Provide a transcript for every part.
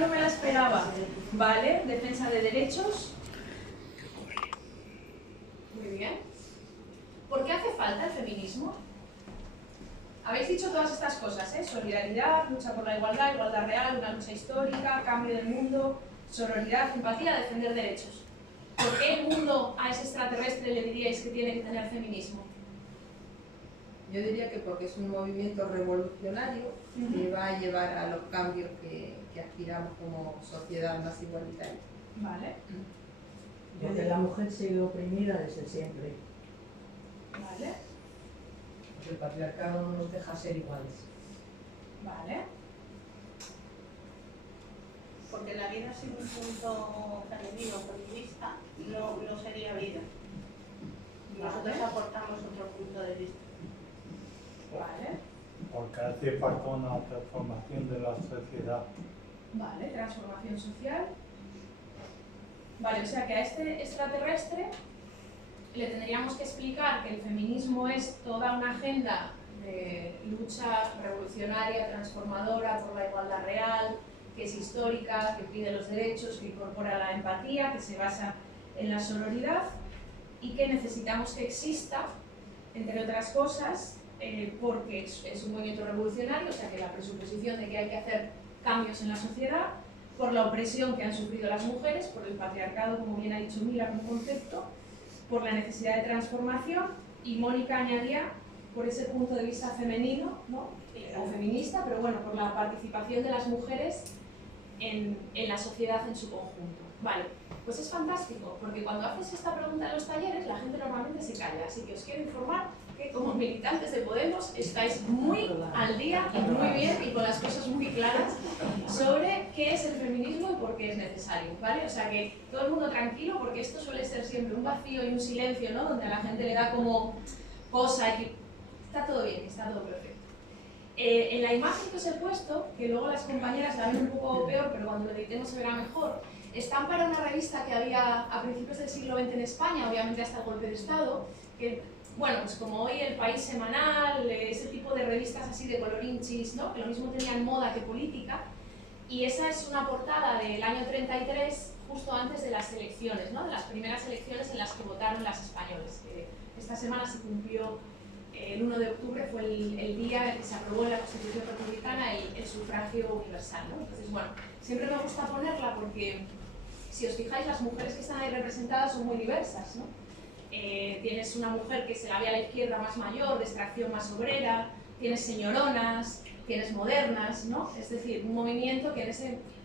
no me la esperaba. Vale, defensa de derechos. Muy bien. ¿Por qué hace falta el feminismo? Habéis dicho todas estas cosas, ¿eh? Solidaridad, lucha por la igualdad, igualdad real, una lucha histórica, cambio del mundo, sororidad, empatía, defender derechos. ¿Por qué el mundo a ese extraterrestre le diríais que tiene que tener feminismo? Yo diría que porque es un movimiento revolucionario que va a llevar a los cambios que aspiramos como sociedad más igualitaria. Vale. Porque la mujer sigue oprimida desde siempre. Vale. Porque el patriarcado no nos deja ser iguales. Vale. Porque la vida sin un punto femenino feminista no sería vida. Y nosotros aportamos otro punto de vista. Vale. Porque hace falta una transformación de la sociedad. Vale, transformación social. Vale, o sea que a este extraterrestre le tendríamos que explicar que el feminismo es toda una agenda de lucha revolucionaria, transformadora por la igualdad real, que es histórica, que pide los derechos, que incorpora la empatía, que se basa en la sororidad y que necesitamos que exista, entre otras cosas, porque es un movimiento revolucionario, o sea que la presuposición de que hay que hacer cambios en la sociedad, por la opresión que han sufrido las mujeres, por el patriarcado, como bien ha dicho Mila como concepto, por la necesidad de transformación, y Mónica añadía por ese punto de vista femenino, ¿no? O feminista, pero bueno, por la participación de las mujeres en la sociedad en su conjunto. Vale, pues es fantástico, porque cuando haces esta pregunta en los talleres, la gente normalmente se calla, así que os quiero informar que como militantes de Podemos estáis muy al día y muy bien y con las cosas muy claras sobre qué es el feminismo y por qué es necesario, ¿vale? O sea que todo el mundo tranquilo, porque esto suele ser siempre un vacío y un silencio, ¿no? Donde a la gente le da como cosa y está todo bien, está todo perfecto. En la imagen que os he puesto, que luego las compañeras la ven un poco peor, pero cuando lo editemos se verá mejor, están para una revista que había a principios del siglo XX en España, obviamente hasta el golpe de Estado, que, bueno, pues como hoy El País Semanal, ese tipo de revistas así de colorinchis, ¿no? Que lo mismo tenían moda que política, y esa es una portada del año 33, justo antes de las elecciones, ¿no? De las primeras elecciones en las que votaron las españolas. Esta semana se cumplió, el 1 de octubre fue el día en que se aprobó en la Constitución Republicana el sufragio universal, ¿no? Entonces, bueno, siempre me gusta ponerla porque, si os fijáis, las mujeres que están ahí representadas son muy diversas, ¿no? Tienes una mujer que se la ve a la izquierda más mayor, de extracción más obrera, tienes señoronas, tienes modernas, ¿no? Es decir, un movimiento que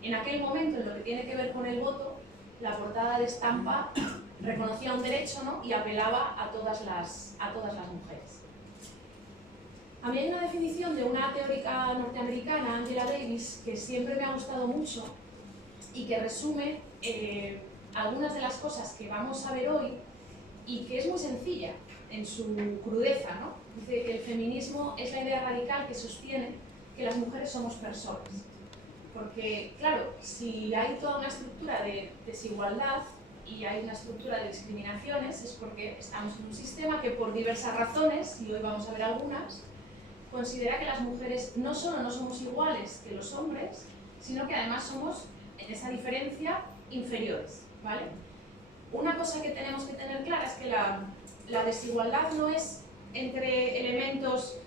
en aquel momento, en lo que tiene que ver con el voto, la portada de estampa reconocía un derecho, ¿no? Y apelaba a todas las mujeres. A mí hay una definición de una teórica norteamericana, Angela Davis, que siempre me ha gustado mucho y que resume algunas de las cosas que vamos a ver hoy y que es muy sencilla en su crudeza, ¿no? Dice que el feminismo es la idea radical que sostiene que las mujeres somos personas. Porque, claro, si hay toda una estructura de desigualdad y hay una estructura de discriminaciones, es porque estamos en un sistema que por diversas razones, y hoy vamos a ver algunas, considera que las mujeres no solo no somos iguales que los hombres, sino que además somos, en esa diferencia, inferiores, ¿vale? Una cosa que tenemos que tener clara es que la desigualdad no es entre elementos,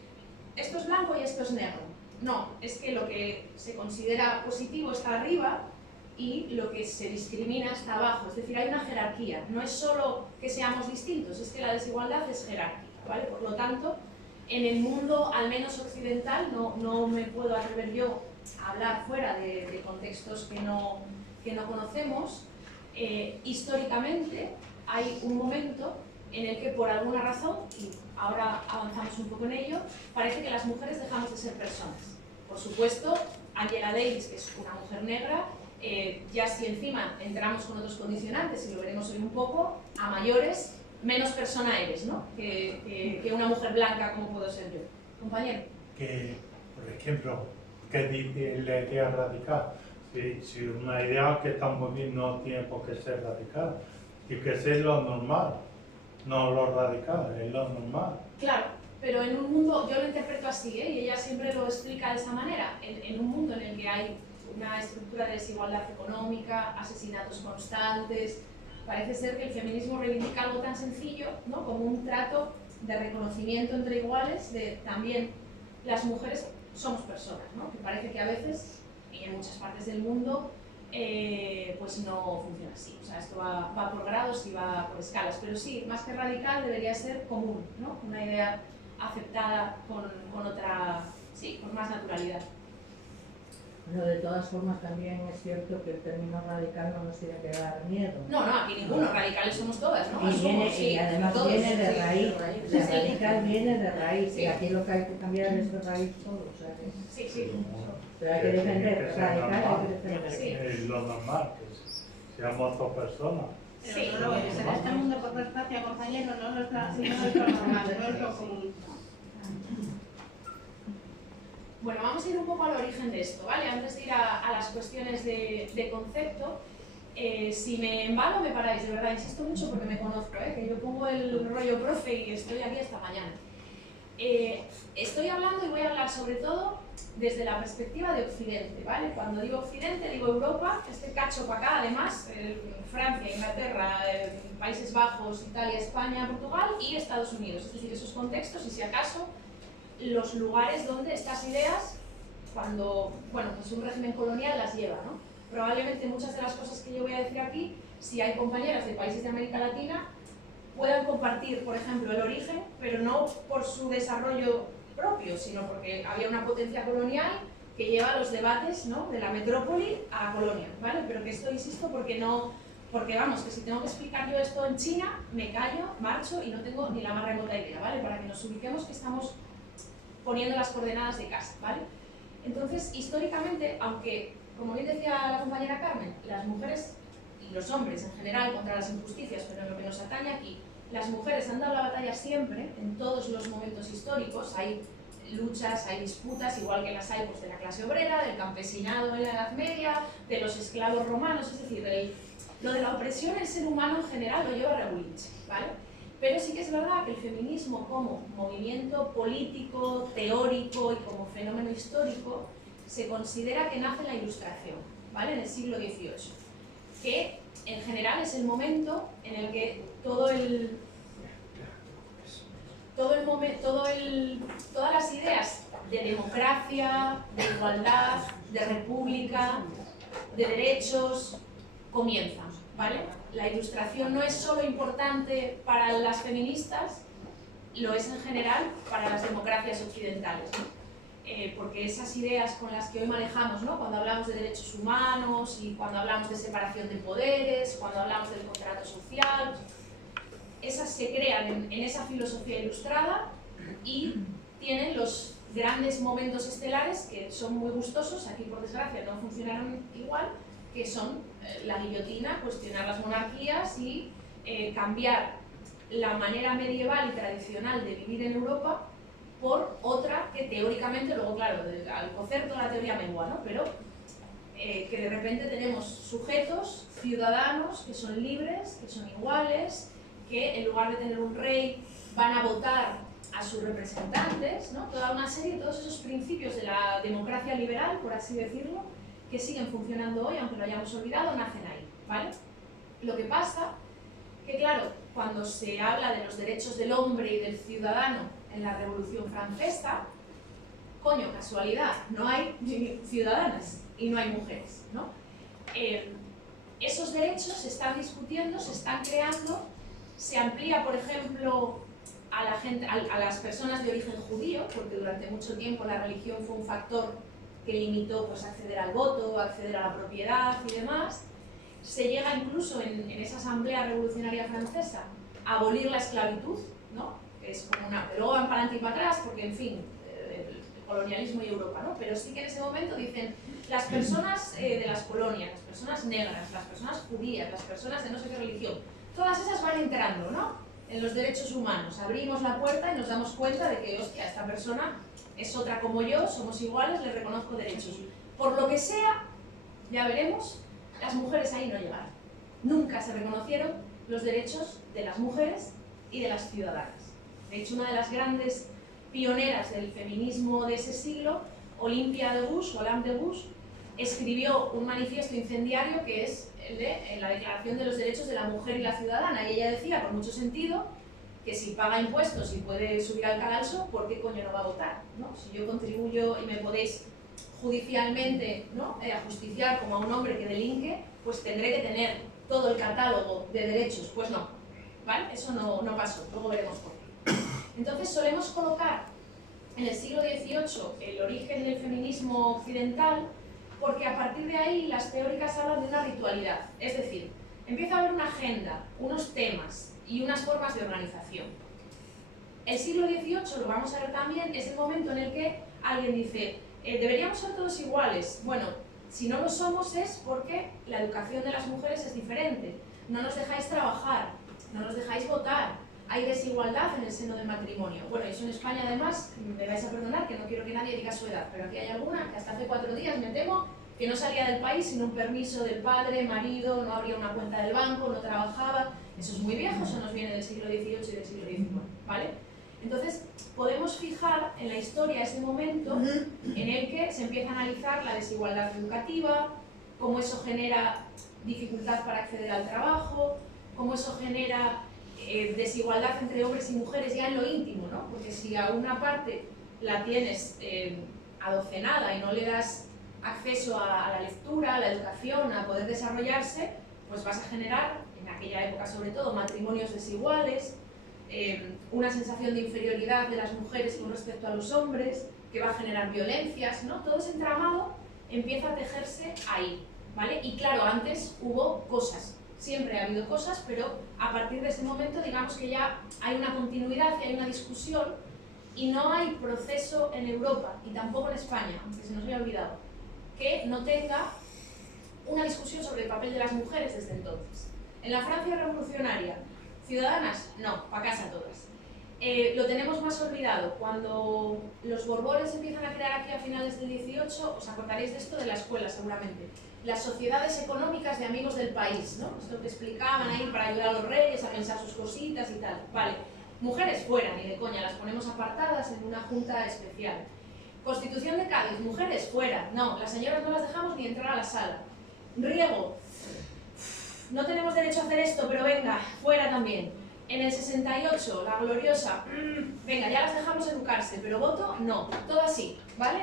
esto es blanco y esto es negro. No, es que lo que se considera positivo está arriba y lo que se discrimina está abajo. Es decir, hay una jerarquía. No es solo que seamos distintos, es que la desigualdad es jerárquica, ¿vale? Por lo tanto, en el mundo, al menos occidental, no me puedo atrever yo a hablar fuera de contextos que no conocemos. Históricamente hay un momento en el que por alguna razón, y ahora avanzamos un poco en ello, parece que las mujeres dejamos de ser personas. Por supuesto, Angela Davis, que es una mujer negra, ya si encima entramos con otros condicionantes, y lo veremos hoy un poco, a mayores, menos persona eres, ¿no? Que una mujer blanca como puedo ser yo. Compañero. Que, por ejemplo, ¿qué dice la idea radical? Si una idea que está muy bien no tiene por qué ser radical, y que es lo normal, no lo radical, es lo normal. Claro, pero en un mundo, yo lo interpreto así, y ella siempre lo explica de esa manera, en un mundo en el que hay una estructura de desigualdad económica, asesinatos constantes. Parece ser que el feminismo reivindica algo tan sencillo, ¿no?, como un trato de reconocimiento entre iguales, de también las mujeres somos personas, ¿no?, que parece que a veces, y en muchas partes del mundo, pues no funciona así. O sea, esto va por grados y va por escalas, pero sí, más que radical, debería ser común, ¿no?, una idea aceptada con otra, sí, con más naturalidad. Bueno, de todas formas también es cierto que el término radical no nos tiene que dar miedo. No, aquí ninguno, radicales somos todas, ¿no? Y además todos, viene de sí, raíz, sí, la radical viene de raíz, sí. y aquí lo que hay que cambiar es de raíz todo, o sea que... Sí. Pero hay que defender, radical hay que defender. Sí. Es lo normal, que seamos dos personas. Pero no lo es. En este mundo, por desgracia, compañeros, no es lo normal, no es lo común. Bueno, vamos a ir un poco al origen de esto, ¿vale? Antes de ir a las cuestiones de concepto, si me embalo me paráis, de verdad, insisto mucho porque me conozco, que yo pongo el rollo profe y estoy aquí hasta mañana. Estoy hablando y voy a hablar sobre todo desde la perspectiva de Occidente, ¿vale? Cuando digo Occidente digo Europa, este cacho para acá además, Francia, Inglaterra, Países Bajos, Italia, España, Portugal y Estados Unidos, es decir, esos contextos y si acaso los lugares donde estas ideas, cuando, bueno, pues un régimen colonial las lleva, ¿no? Probablemente muchas de las cosas que yo voy a decir aquí, si hay compañeras de países de América Latina, puedan compartir, por ejemplo, el origen, pero no por su desarrollo propio, sino porque había una potencia colonial que lleva los debates, ¿no?, de la metrópoli a la colonia, ¿vale? Pero que esto, insisto, porque vamos, que si tengo que explicar yo esto en China, me callo, marcho y no tengo ni la más remota idea, ¿vale? Para que nos ubiquemos que estamos poniendo las coordenadas de casa, ¿vale? Entonces, históricamente, aunque, como bien decía la compañera Carmen, las mujeres y los hombres en general contra las injusticias, pero en lo que nos atañe aquí, las mujeres han dado la batalla siempre, en todos los momentos históricos, hay luchas, hay disputas, igual que las hay pues, de la clase obrera, del campesinado en la Edad Media, de los esclavos romanos, es decir, lo de la opresión el ser humano en general lo lleva Rebulich, ¿vale? Pero sí que es verdad que el feminismo como movimiento político, teórico y como fenómeno histórico se considera que nace en la Ilustración, ¿vale?, en el siglo XVIII, que en general es el momento en el que todas las ideas de democracia, de igualdad, de república, de derechos comienzan, ¿vale? La Ilustración no es solo importante para las feministas, lo es en general para las democracias occidentales, ¿no? Porque esas ideas con las que hoy manejamos, ¿no?, cuando hablamos de derechos humanos y cuando hablamos de separación de poderes, cuando hablamos del contrato social, esas se crean en esa filosofía ilustrada y tienen los grandes momentos estelares que son muy gustosos, aquí por desgracia no funcionaron igual, que son la guillotina, cuestionar las monarquías y cambiar la manera medieval y tradicional de vivir en Europa por otra que teóricamente, luego claro, al cocer toda la teoría mengua, ¿no?, pero que de repente tenemos sujetos, ciudadanos, que son libres, que son iguales, que en lugar de tener un rey van a votar a sus representantes, ¿no?, toda una serie de todos esos principios de la democracia liberal, por así decirlo, que siguen funcionando hoy, aunque lo hayamos olvidado, nacen ahí, ¿vale? Lo que pasa que, claro, cuando se habla de los derechos del hombre y del ciudadano en la Revolución Francesa, coño, casualidad, no hay ciudadanas y no hay mujeres, ¿no? Esos derechos se están discutiendo, se están creando, se amplía, por ejemplo, a las personas de origen judío, porque durante mucho tiempo la religión fue un factor que limitó pues, acceder al voto, acceder a la propiedad y demás. Se llega incluso en esa asamblea revolucionaria francesa a abolir la esclavitud, ¿no?, que es como una... Pero luego van para adelante y para atrás porque, en fin, el colonialismo y Europa, ¿no? Pero sí que en ese momento dicen las personas de las colonias, las personas negras, las personas judías, las personas de no sé qué religión, todas esas van entrando, ¿no?, en los derechos humanos. Abrimos la puerta y nos damos cuenta de que, hostia, esta persona es otra como yo, somos iguales, le reconozco derechos. Por lo que sea, ya veremos, las mujeres ahí no llegaron. Nunca se reconocieron los derechos de las mujeres y de las ciudadanas. De hecho, una de las grandes pioneras del feminismo de ese siglo, Olympe de Gouges, escribió un manifiesto incendiario que es el de la Declaración de los Derechos de la Mujer y la Ciudadana, y ella decía, con mucho sentido, que si paga impuestos y puede subir al cadalso, ¿por qué coño no va a votar? ¿No? Si yo contribuyo y me podéis judicialmente, ¿no?, ajusticiar como a un hombre que delinque, pues tendré que tener todo el catálogo de derechos. Pues no, ¿vale? Eso no pasó, luego veremos por qué. Entonces solemos colocar en el siglo XVIII el origen del feminismo occidental, porque a partir de ahí las teóricas hablan de una ritualidad, es decir, empieza a haber una agenda, unos temas y unas formas de organización. El siglo XVIII, lo vamos a ver también, es el momento en el que alguien dice, deberíamos ser todos iguales. Bueno, si no lo somos es porque la educación de las mujeres es diferente. No nos dejáis trabajar, no nos dejáis votar, hay desigualdad en el seno del matrimonio. Bueno, eso en España además, me vais a perdonar que no quiero que nadie diga su edad, pero aquí hay alguna que hasta hace 4 días, me temo, que no salía del país sin un permiso del padre, marido, no abría una cuenta del banco, no trabajaba. Eso es muy viejo, eso nos viene del siglo XVIII y del siglo XIX, ¿vale? Entonces, podemos fijar en la historia ese momento en el que se empieza a analizar la desigualdad educativa, cómo eso genera dificultad para acceder al trabajo, cómo eso genera desigualdad entre hombres y mujeres ya en lo íntimo, ¿no? Porque si a una parte la tienes adocenada y no le das acceso a la lectura, a la educación, a poder desarrollarse, pues vas a generar, en aquella época sobre todo, matrimonios desiguales, una sensación de inferioridad de las mujeres con respecto a los hombres, que va a generar violencias, ¿no? Todo ese entramado empieza a tejerse ahí, ¿vale? Y claro, antes hubo cosas, siempre ha habido cosas, pero a partir de ese momento digamos que ya hay una continuidad, hay una discusión, y no hay proceso en Europa, y tampoco en España, aunque se nos haya olvidado, que no tenga una discusión sobre el papel de las mujeres desde entonces. En la Francia revolucionaria, ciudadanas, no, para casa todas. Lo tenemos más olvidado. Cuando los Borbones empiezan a crear aquí a finales del 18, os acordaréis de esto de la escuela seguramente, las sociedades económicas de amigos del país, ¿no? Esto que explicaban ahí para ayudar a los reyes a pensar sus cositas y tal. Vale, mujeres fuera, ni de coña, las ponemos apartadas en una junta especial. Constitución de Cádiz, mujeres fuera, no, las señoras no las dejamos ni entrar a la sala. Riego, no tenemos derecho a hacer esto, pero venga, fuera también. En el 68, la gloriosa, venga, ya las dejamos educarse, pero voto, no, todo así, ¿vale?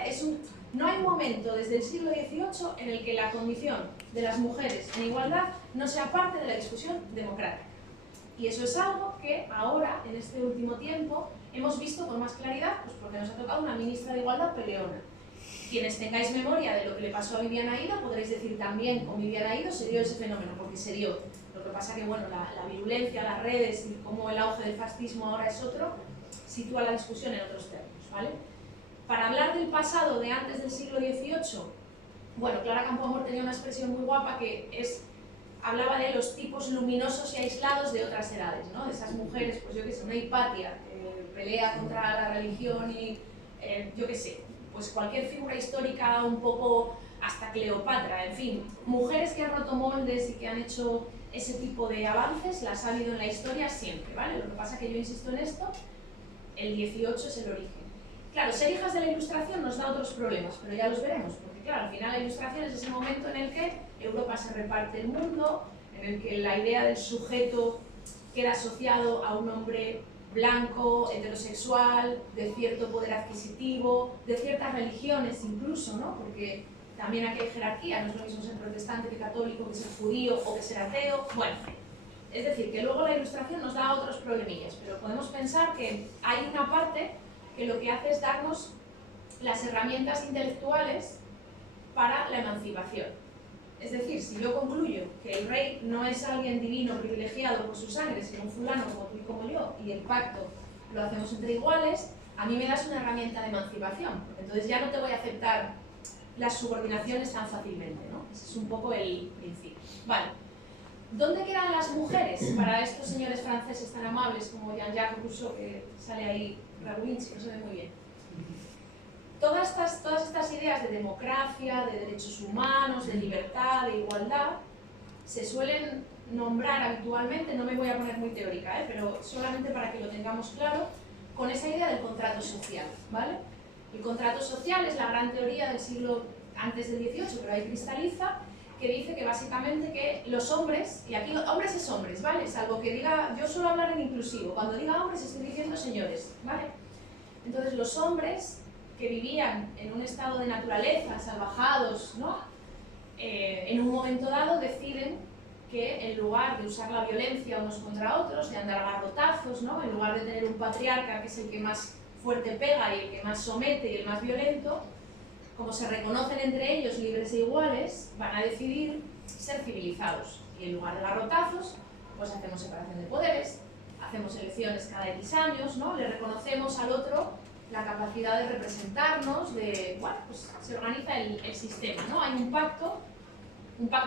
No hay momento desde el siglo XVIII en el que la condición de las mujeres en igualdad no sea parte de la discusión democrática. Y eso es algo que ahora, en este último tiempo, hemos visto con más claridad, pues porque nos ha tocado una ministra de Igualdad peleona. Quienes tengáis memoria de lo que le pasó a Viviana Ido, podréis decir también con Viviana Ido se dio ese fenómeno, porque se dio. Lo que pasa que, bueno, la virulencia, las redes y cómo el auge del fascismo ahora es otro, sitúa la discusión en otros términos, ¿vale? Para hablar del pasado de antes del siglo XVIII, bueno, Clara Campoamor tenía una expresión muy guapa que hablaba de los tipos luminosos y aislados de otras edades, ¿no? De esas mujeres, pues yo qué sé, una Hipatia, pelea contra la religión y, yo qué sé, pues cualquier figura histórica un poco hasta Cleopatra, en fin, mujeres que han roto moldes y que han hecho ese tipo de avances, las ha habido en la historia siempre, ¿vale? Lo que pasa que yo insisto en esto, el 18 es el origen. Claro, ser hijas de la Ilustración nos da otros problemas, pero ya los veremos, porque claro, al final la Ilustración es ese momento en el que Europa se reparte el mundo, en el que la idea del sujeto queda asociado a un hombre blanco, heterosexual, de cierto poder adquisitivo, de ciertas religiones incluso, ¿no? Porque también aquí hay jerarquía, no es lo mismo ser protestante que católico, que ser judío o que ser ateo, bueno. Es decir, que luego la Ilustración nos da otros problemillas, pero podemos pensar que hay una parte que lo que hace es darnos las herramientas intelectuales para la emancipación. Es decir, si yo concluyo que el rey no es alguien divino privilegiado por su sangre, sino un fulano como tú y como yo, y el pacto lo hacemos entre iguales, a mí me das una herramienta de emancipación, porque entonces ya no te voy a aceptar las subordinaciones tan fácilmente, ¿no? Ese es un poco el principio. Vale. ¿Dónde quedan las mujeres para estos señores franceses tan amables como Jean-Jacques Rousseau, que sale ahí, Rawinski, que no se ve muy bien? Todas estas ideas de democracia, de derechos humanos, de libertad, de igualdad, se suelen nombrar habitualmente, no me voy a poner muy teórica, pero solamente para que lo tengamos claro, con esa idea del contrato social, ¿vale? El contrato social es la gran teoría del siglo antes del 18, pero ahí cristaliza, que dice que básicamente que los hombres, y aquí hombres es hombres, ¿vale? Salvo que diga, yo suelo hablar en inclusivo, cuando diga hombres estoy diciendo señores, ¿vale? Entonces los hombres que vivían en un estado de naturaleza, salvajados, ¿no? En un momento dado deciden que en lugar de usar la violencia unos contra otros, de andar a garrotazos, ¿no? En lugar de tener un patriarca que es el que más fuerte pega y el que más somete y el más violento, como se reconocen entre ellos libres e iguales, van a decidir ser civilizados. Y en lugar de garrotazos, pues hacemos separación de poderes, hacemos elecciones cada X años, ¿no? Le reconocemos al otro la capacidad de representarnos, de, bueno, pues se organiza el sistema, ¿no? Hay un pacto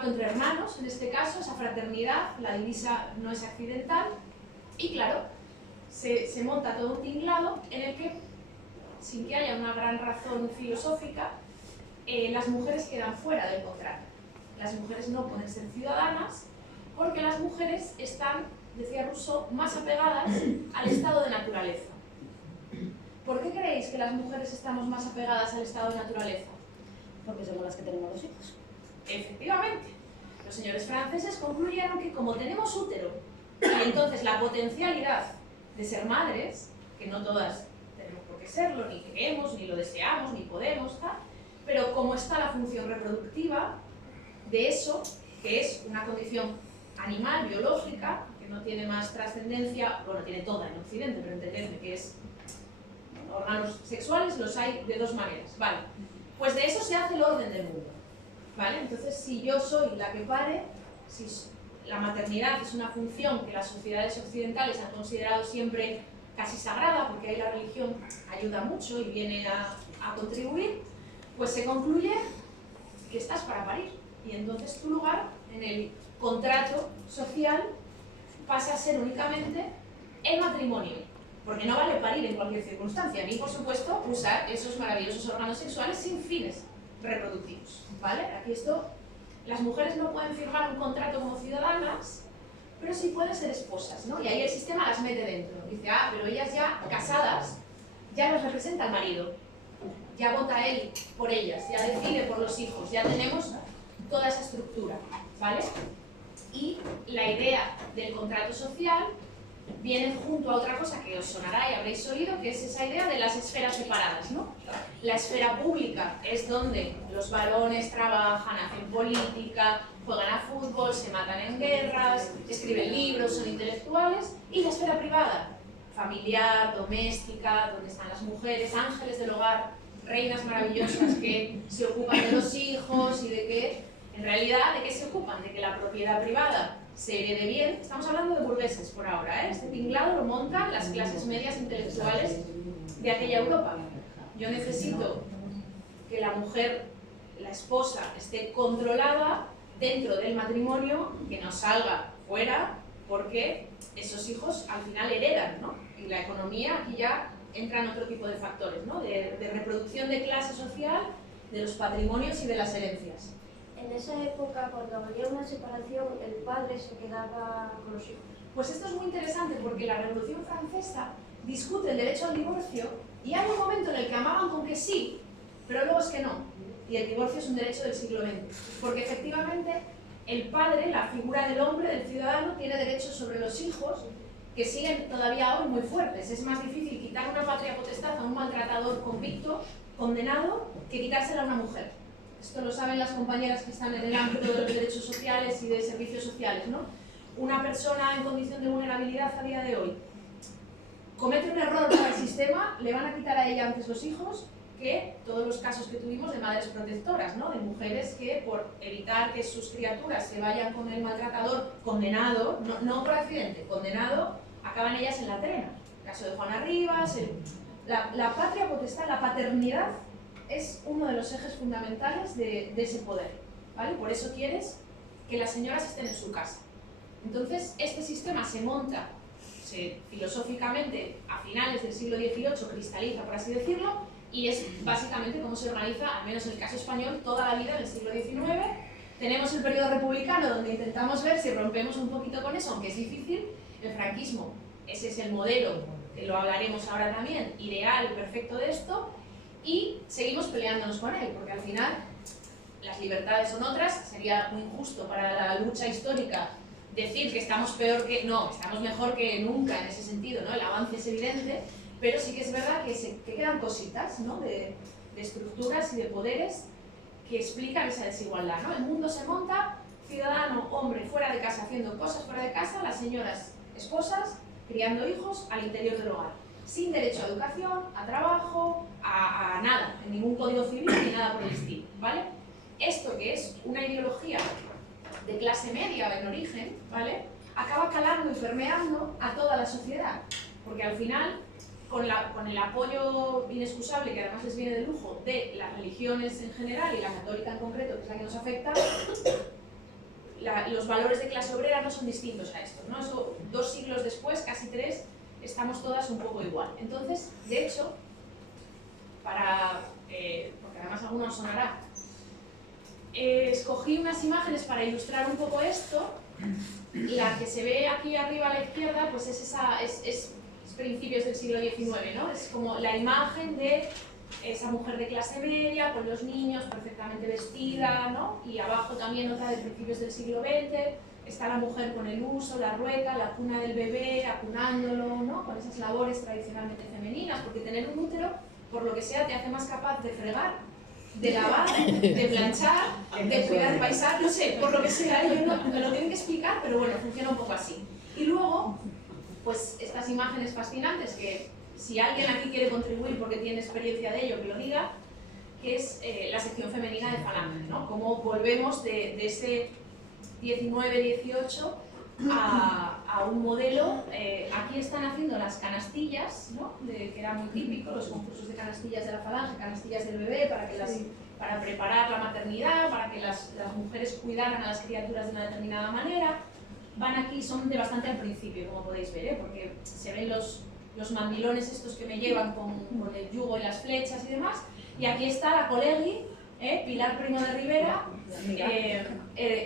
entre hermanos, en este caso, esa fraternidad, la divisa no es accidental, y claro, se monta todo un tinglado en el que, sin que haya una gran razón filosófica, las mujeres quedan fuera del contrato. Las mujeres no pueden ser ciudadanas porque las mujeres están, decía Rousseau, más apegadas al estado de naturaleza. ¿Por qué creéis que las mujeres estamos más apegadas al estado de naturaleza? Porque somos las que tenemos los hijos. Efectivamente. Los señores franceses concluyeron que como tenemos útero y entonces la potencialidad de ser madres, que no todas tenemos por qué serlo, ni queremos, ni lo deseamos, ni podemos, tal, pero como está la función reproductiva de eso, que es una condición animal, biológica, que no tiene más trascendencia, bueno, tiene toda en Occidente, pero entendedme que es órganos sexuales, los hay de dos maneras, ¿vale? Pues de eso se hace el orden del mundo, ¿vale? Entonces, si yo soy la que pare, si la maternidad es una función que las sociedades occidentales han considerado siempre casi sagrada, porque ahí la religión ayuda mucho y viene a contribuir, pues se concluye que estás para parir. Y entonces tu lugar en el contrato social pasa a ser únicamente el matrimonio. Porque no vale parir en cualquier circunstancia, ni por supuesto usar esos maravillosos órganos sexuales sin fines reproductivos, ¿vale? Aquí las mujeres no pueden firmar un contrato como ciudadanas, pero sí pueden ser esposas, ¿no? Y ahí el sistema las mete dentro. Dice, pero ellas ya casadas, ya las representa el marido, ya vota él por ellas, ya decide por los hijos, ya tenemos toda esa estructura, ¿vale? Y la idea del contrato social viene junto a otra cosa que os sonará y habréis oído, que es esa idea de las esferas separadas, ¿no? La esfera pública es donde los varones trabajan, hacen política, juegan a fútbol, se matan en guerras, escriben libros, son intelectuales, y la esfera privada, familiar, doméstica, donde están las mujeres, ángeles del hogar, reinas maravillosas que se ocupan de los hijos y de que, en realidad, ¿de qué se ocupan? De que la propiedad privada se herede bien. Estamos hablando de burgueses por ahora, ¿eh? Este tinglado lo montan las clases medias intelectuales de aquella Europa. Yo necesito que la mujer, la esposa, esté controlada dentro del matrimonio, que no salga fuera, porque esos hijos al final heredan, ¿no? Y la economía, aquí ya entran otro tipo de factores, ¿no? De reproducción de clase social, de los patrimonios y de las herencias. En esa época, cuando había una separación, el padre se quedaba con los hijos. Pues esto es muy interesante porque la Revolución Francesa discute el derecho al divorcio y hay un momento en el que amaban con que sí, pero luego es que no. Y el divorcio es un derecho del siglo XX, porque efectivamente el padre, la figura del hombre, del ciudadano, tiene derechos sobre los hijos que siguen todavía hoy muy fuertes. Es más difícil quitar una patria potestad a un maltratador convicto, condenado, que quitársela a una mujer. Esto lo saben las compañeras que están en el ámbito de los derechos sociales y de servicios sociales, ¿no? Una persona en condición de vulnerabilidad a día de hoy comete un error para el sistema, le van a quitar a ella antes los hijos que todos los casos que tuvimos de madres protectoras, ¿no? De mujeres que por evitar que sus criaturas se vayan con el maltratador condenado, no por accidente, condenado, acaban ellas en la trena. El caso de Juana Rivas, la patria potestad, la paternidad es uno de los ejes fundamentales de ese poder, ¿vale? Por eso quieres que las señoras estén en su casa. Entonces, este sistema se monta filosóficamente a finales del siglo XVIII, cristaliza, por así decirlo, y es básicamente cómo se organiza, al menos en el caso español, toda la vida del siglo XIX. Tenemos el periodo republicano, donde intentamos ver si rompemos un poquito con eso, aunque es difícil. El franquismo, ese es el modelo, que lo hablaremos ahora también, ideal y perfecto de esto, y seguimos peleándonos con él, porque al final las libertades son otras, sería muy injusto para la lucha histórica decir que estamos peor que... No, estamos mejor que nunca en ese sentido, ¿no? El avance es evidente, pero sí que es verdad que quedan cositas, ¿no? De estructuras y de poderes que explican esa desigualdad, ¿no? El mundo se monta, ciudadano, hombre, fuera de casa, haciendo cosas fuera de casa, las señoras, esposas, criando hijos al interior del hogar, sin derecho a educación, a trabajo, a nada, en ningún código civil ni nada por el estilo, ¿vale? Esto que es una ideología de clase media en origen, ¿vale? Acaba calando y permeando a toda la sociedad, porque al final, con el apoyo inexcusable, que además les viene de lujo, de las religiones en general y la católica en concreto, que es la que nos afecta, los valores de clase obrera no son distintos a estos, ¿no? Eso, 2 siglos después, casi 3, estamos todas un poco igual. Entonces, de hecho, porque además a algunos sonará, escogí unas imágenes para ilustrar un poco esto. La que se ve aquí arriba a la izquierda, pues es principios del siglo XIX, ¿no? Es como la imagen de esa mujer de clase media, con los niños perfectamente vestida, ¿no? Y abajo también otra de principios del siglo XX, está la mujer con el uso, la rueca, la cuna del bebé, acunándolo, ¿no? Con esas labores tradicionalmente femeninas, porque tener un útero, por lo que sea, te hace más capaz de fregar, de lavar, de planchar, de cuidar el paisaje, no sé, por lo que sea, ellos me lo tienen que explicar, pero bueno, funciona un poco así. Y luego, pues estas imágenes fascinantes que si alguien aquí quiere contribuir porque tiene experiencia de ello, que lo diga, que es la sección femenina de Falange, ¿no? Cómo volvemos de ese 19-18 a un modelo. Aquí están haciendo las canastillas, ¿no? Que era muy típico, los concursos de canastillas de la Falange, canastillas del bebé, para preparar la maternidad, para que las mujeres cuidaran a las criaturas de una determinada manera. Van aquí, son de bastante al principio, como podéis ver, porque se ven los mandilones estos que me llevan con el yugo y las flechas y demás. Y aquí está la colegui, Pilar Primo de Rivera,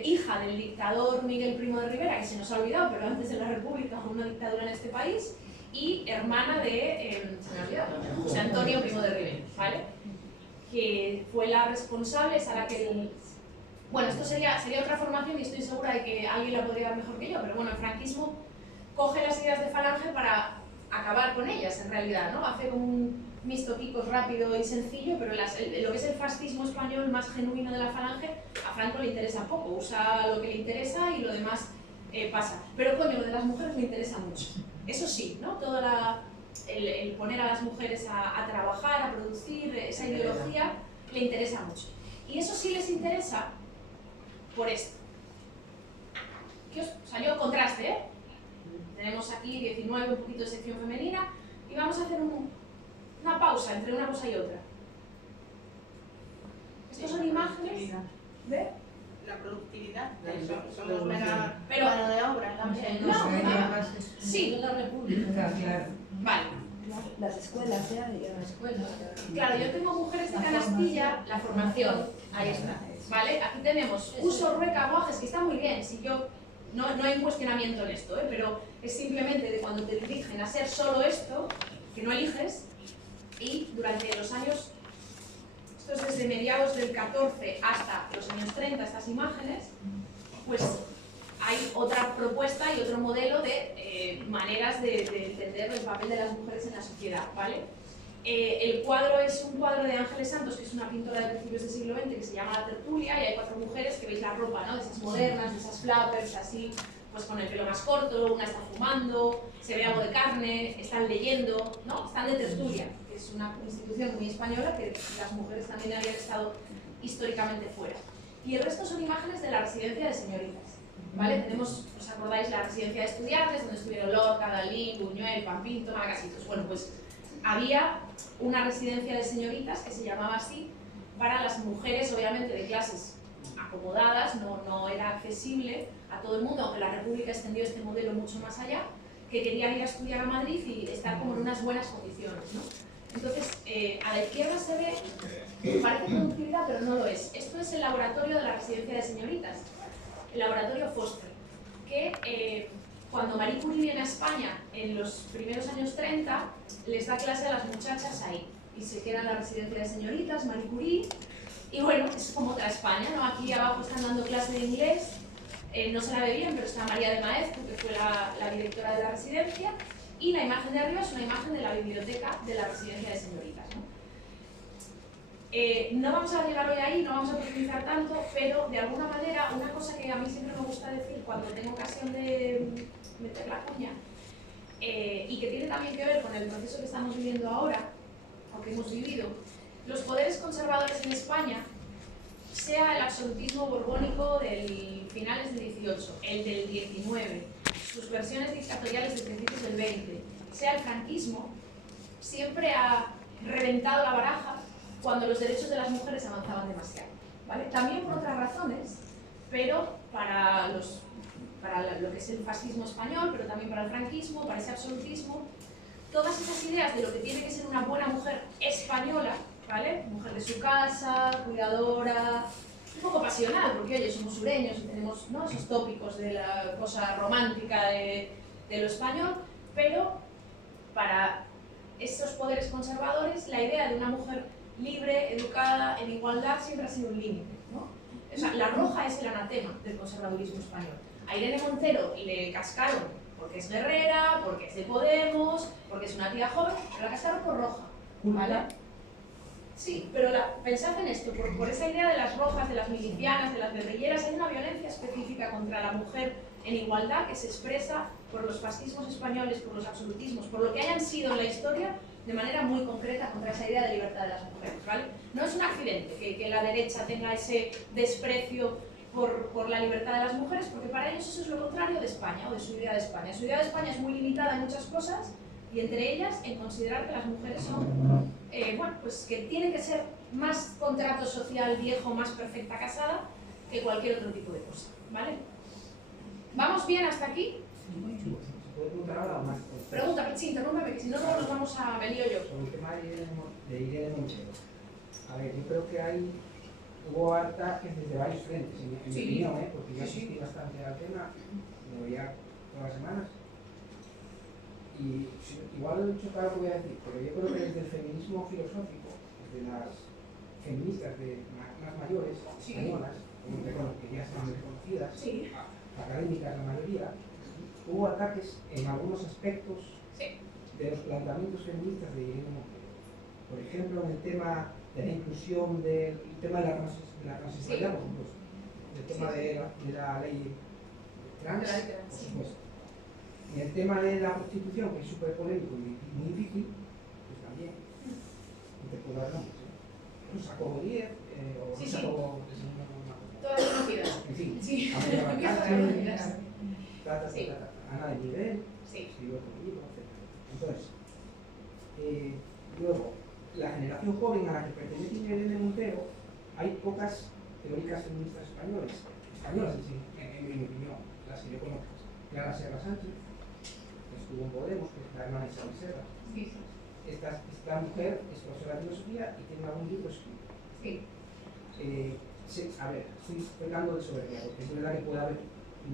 hija del dictador Miguel Primo de Rivera, que se nos ha olvidado, pero antes de la República hubo una dictadura en este país, y hermana de se me ha olvidado, José Antonio Primo de Rivera, ¿vale? Que fue la responsable, es a la que bueno, esto sería otra formación y estoy segura de que alguien la podría dar mejor que yo, pero bueno, el franquismo coge las ideas de Falange para acabar con ellas, en realidad, ¿no? Hace como un mixto picos rápido y sencillo, pero lo que es el fascismo español más genuino de la Falange, a Franco le interesa poco, usa lo que le interesa y lo demás pasa. Pero coño, lo de las mujeres le interesa mucho. Eso sí, ¿no? Todo el poner a las mujeres a trabajar, a producir, esa ideología le interesa mucho. Y eso sí les interesa por esto. ¿Qué os salió? Contraste, ¿eh? Tenemos aquí 19, un poquito de sección femenina, y vamos a hacer una pausa entre una cosa y otra. Estas son imágenes de... La productividad, somos mera pero, mano de obra también. No, sí, la República, claro. Vale. Las escuelas, ya, La escuela. Claro, yo tengo mujeres de canastilla, la formación, ahí está. ¿Vale? Aquí tenemos uso, rueca, aguajes, que está muy bien, si yo... No hay un cuestionamiento en esto, pero es simplemente de cuando te dirigen a hacer solo esto, que no eliges, y durante los años, esto es desde mediados del 14 hasta los años 30, estas imágenes, pues hay otra propuesta y otro modelo de maneras de entender el papel de las mujeres en la sociedad, ¿vale? El cuadro es un cuadro de Ángeles Santos, que es una pintora de principios del siglo XX, que se llama La Tertulia, y hay 4 mujeres que veis la ropa, ¿no? De esas modernas, de esas flappers, así, pues con el pelo más corto, una está fumando, se ve algo de carne, están leyendo, ¿no? Están de tertulia, que es una institución muy española que las mujeres también habían estado históricamente fuera. Y el resto son imágenes de la residencia de señoritas, ¿vale? Tenemos, ¿os acordáis? La residencia de estudiantes, donde estuvieron Lorca, Dalí, Buñuel, Pampín, Malacasitos. Bueno, pues había una residencia de señoritas que se llamaba así para las mujeres, obviamente de clases acomodadas, no era accesible a todo el mundo, aunque la República extendió este modelo mucho más allá, que querían ir a estudiar a Madrid y estar como en unas buenas condiciones, ¿no? Entonces, a la izquierda se ve, parece productividad, pero no lo es. Esto es el laboratorio de la residencia de señoritas, el laboratorio Foster, que cuando Marie Curie viene a España en los primeros años 30, les da clase a las muchachas ahí. Y se queda en la residencia de señoritas, Marie Curie, Y bueno, es como otra España, ¿no? Aquí abajo están dando clase de inglés, no se la ve bien, pero está María de Maeztu, que fue la directora de la residencia, y la imagen de arriba es una imagen de la biblioteca de la residencia de señoritas, ¿no? No vamos a llegar hoy ahí, no vamos a profundizar tanto, pero de alguna manera, una cosa que a mí siempre me gusta decir cuando tengo ocasión de meter la cuña, y que tiene también que ver con el proceso que estamos viviendo ahora, o que hemos vivido, los poderes conservadores en España, sea el absolutismo borbónico del finales del 18, el del 19, sus versiones dictatoriales de principios del 20, sea el franquismo, siempre ha reventado la baraja cuando los derechos de las mujeres avanzaban demasiado, ¿vale? También por otras razones, pero para lo que es el fascismo español, pero también para el franquismo, para ese absolutismo, todas esas ideas de lo que tiene que ser una buena mujer española, ¿vale? Mujer de su casa, cuidadora, un poco pasional, porque oye, somos sureños y tenemos, ¿no?, esos tópicos de la cosa romántica de lo español, pero para esos poderes conservadores la idea de una mujer libre, educada, en igualdad siempre ha sido un límite, ¿no? O sea, la roja es el anatema del conservadurismo español. A Irene Montero le cascaron porque es guerrera, porque es de Podemos, porque es una tía joven, pero la cascaron por roja, ¿vale? Sí, pero pensad en esto, por esa idea de las rojas, de las milicianas, de las guerrilleras, hay una violencia específica contra la mujer en igualdad que se expresa por los fascismos españoles, por los absolutismos, por lo que hayan sido en la historia, de manera muy concreta contra esa idea de libertad de las mujeres, ¿vale? No es un accidente que la derecha tenga ese desprecio por la libertad de las mujeres, porque para ellos eso es lo contrario de España, o de su idea de España. Su idea de España es muy limitada en muchas cosas, y entre ellas en considerar que las mujeres son, bueno, pues que tienen que ser más contrato social viejo, más perfecta casada, que cualquier otro tipo de cosa, ¿vale? ¿Vamos bien hasta aquí? ¿Se puede preguntar ahora o más? Pregunta, sí, interrúmpeme, que si no luego nos vamos a... me lío yo. Sobre el tema de Irene Montero. A ver, yo creo que hubo ataques desde varios frentes, en mi opinión, porque yo asistí bastante al tema, lo veía todas las semanas. Y igual chocar lo que voy a decir, pero yo creo que desde el feminismo filosófico, desde las feministas más mayores, españolas, que ya están reconocidas, académicas la mayoría, hubo ataques en algunos aspectos de los planteamientos feministas de Irene Montero. Por ejemplo, en el tema de la inclusión del tema de la transexualidad, por supuesto, el tema de la ley trans, por supuesto. En el tema de la prostitución, que es súper polémico y muy difícil, pues también, interpolar nombres. Jacobo Díez, o Jacobo... Todas conocidas. En fin, sí. Ana de Nivel, escribió otro libro, etc. Entonces, luego, la generación joven a la que pertenece Irene Montero, hay pocas teóricas feministas españolas en mi opinión, las que yo conozco. Clara Serra Sánchez, que estuvo en Podemos, que es la hermana de Isabel Serra. Esta mujer es profesora de filosofía y tiene algún libro escrito. A ver, estoy pecando de soberbia, porque es verdad que puede haber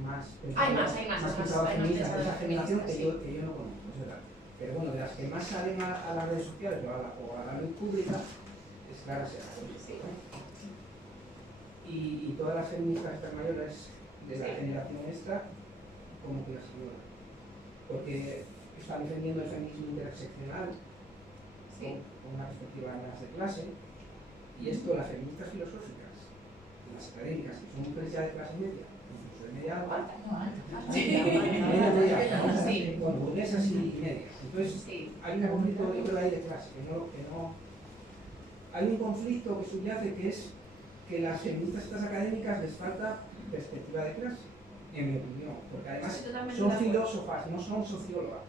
más pensadores feministas de esa generación que yo no conozco, es verdad. Pero bueno, de las que más salen a las redes sociales o a la luz pública, es Clara Serra. Y todas las feministas estas mayores de la generación esta, como que la señora. Porque están defendiendo el feminismo interseccional con una perspectiva más de clase, y esto las feministas filosóficas, las académicas, que son mujeres ya de clase media, incluso de media alta, bueno, burguesas y medias. Entonces, hay un conflicto, yo creo, ahí de clase, que no... Hay un conflicto que subyace, que es que las feministas estas académicas les falta perspectiva de clase, en mi opinión, porque además son filósofas, no son sociólogas,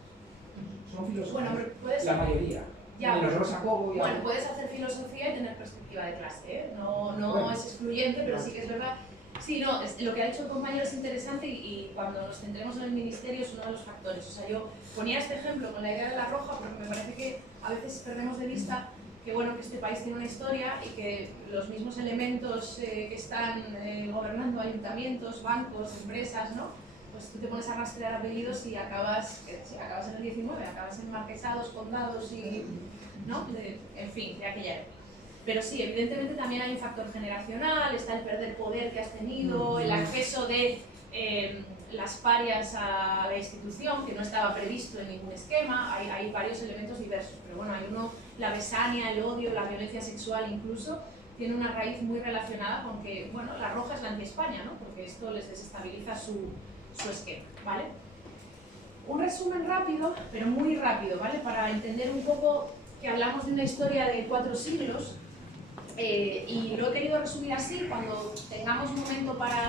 son filósofas, la mayoría. Menos Rosa Cobo y bueno, puedes hacer filosofía y tener perspectiva de clase, ¿eh? No es excluyente, pero sí que es verdad. Sí, no, lo que ha dicho el compañero es interesante y cuando nos centremos en el ministerio es uno de los factores. O sea, yo ponía este ejemplo con la idea de la roja porque me parece que a veces perdemos de vista que, bueno, que este país tiene una historia y que los mismos elementos que están gobernando ayuntamientos, bancos, empresas, ¿no? Pues tú te pones a rastrear apellidos y acabas en el 19, acabas en marquesados, condados y, ¿no? En fin, de aquella época. Pero sí, evidentemente también hay un factor generacional, está el perder poder que has tenido, el acceso de las parias a la institución, que no estaba previsto en ningún esquema, hay varios elementos diversos, pero bueno, hay uno, la besania, el odio, la violencia sexual incluso, tiene una raíz muy relacionada con que, bueno, la roja es la anti-España, ¿no? Porque esto les desestabiliza su esquema, ¿vale? Un resumen rápido, pero muy rápido, ¿vale? Para entender un poco que hablamos de una historia de 4 siglos, y lo he querido resumir así, cuando tengamos un momento para